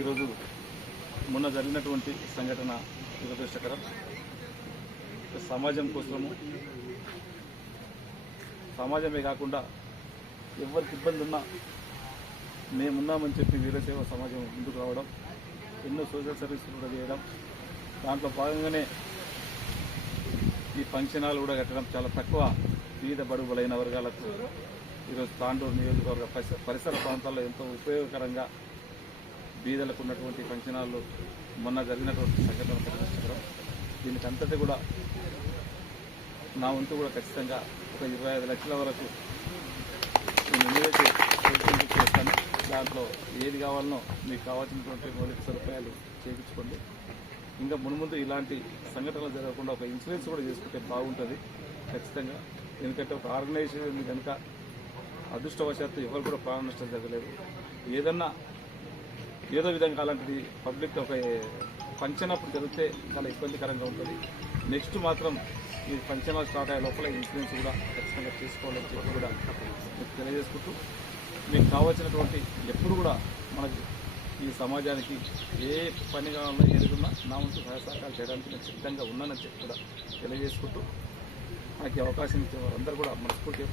ఈరోజు మొన్న జరిగినటువంటి సంఘటన దురదృష్టకరం. సమాజం కోసము, సమాజమే కాకుండా ఎవరికి ఇబ్బంది ఉన్నా మేమున్నామని చెప్పి వీరసేవ సమాజం ముందుకు రావడం, ఎన్నో సోషల్ సర్వీసులు కూడా చేయడం, దాంట్లో భాగంగానే ఈ ఫంక్షన్ హాల్ కూడా కట్టడం. చాలా తక్కువ పేద బడుగులైన వర్గాలకు ఈరోజు తాండూరు నియోజకవర్గ పరిసర ప్రాంతాల్లో ఎంతో ఉపయోగకరంగా బీదలకు ఉన్నటువంటి ఫంక్షన్ హాల్లో మొన్న జరిగినటువంటి సంఘటన పరిగణించడం. దీనికి అంతటి కూడా నా వంతు కూడా ఖచ్చితంగా ఒక 25 లక్షల వరకు నేను ఏదైతే చేస్తాను, దాంట్లో ఏది కావాలనో మీకు కావాల్సినటువంటి మౌలిక సదుపాయాలు చేయించుకోండి. ఇంకా మున్ముందు ఇలాంటి సంఘటనలు జరగకుండా ఒక ఇన్సూరెన్స్ కూడా చేసుకుంటే బాగుంటుంది ఖచ్చితంగా. ఎందుకంటే ఒక ఆర్గనైజేషన్ కనుక అదృష్టవశాత్తు ఎవరు కూడా ప్రాణ నష్టం జరగలేదు. ఏదో విధంగా అలాంటిది పబ్లిక్ ఒక ఫంక్షన్ అప్పుడు జరిగితే చాలా ఇబ్బందికరంగా ఉంటుంది. నెక్స్ట్ మాత్రం ఈ ఫంక్షన్ స్టార్ట్ అయ్యే లోపల ఇన్సూరెన్స్ కూడా ఖచ్చితంగా చేసుకోవాలని చెప్పి కూడా మీకు తెలియజేసుకుంటూ, మీకు కావాల్సినటువంటి ఎప్పుడు కూడా మనకి ఈ సమాజానికి ఏ పని కావాలన్నా ఏదైనా నా వంతు సహకారాలు చేయడానికి నేను సిద్ధంగా ఉన్నానని చెప్పి కూడా తెలియజేసుకుంటూ, నాకు అవకాశం ఇచ్చే వారందరూ కూడా మనస్ఫూర్తిగా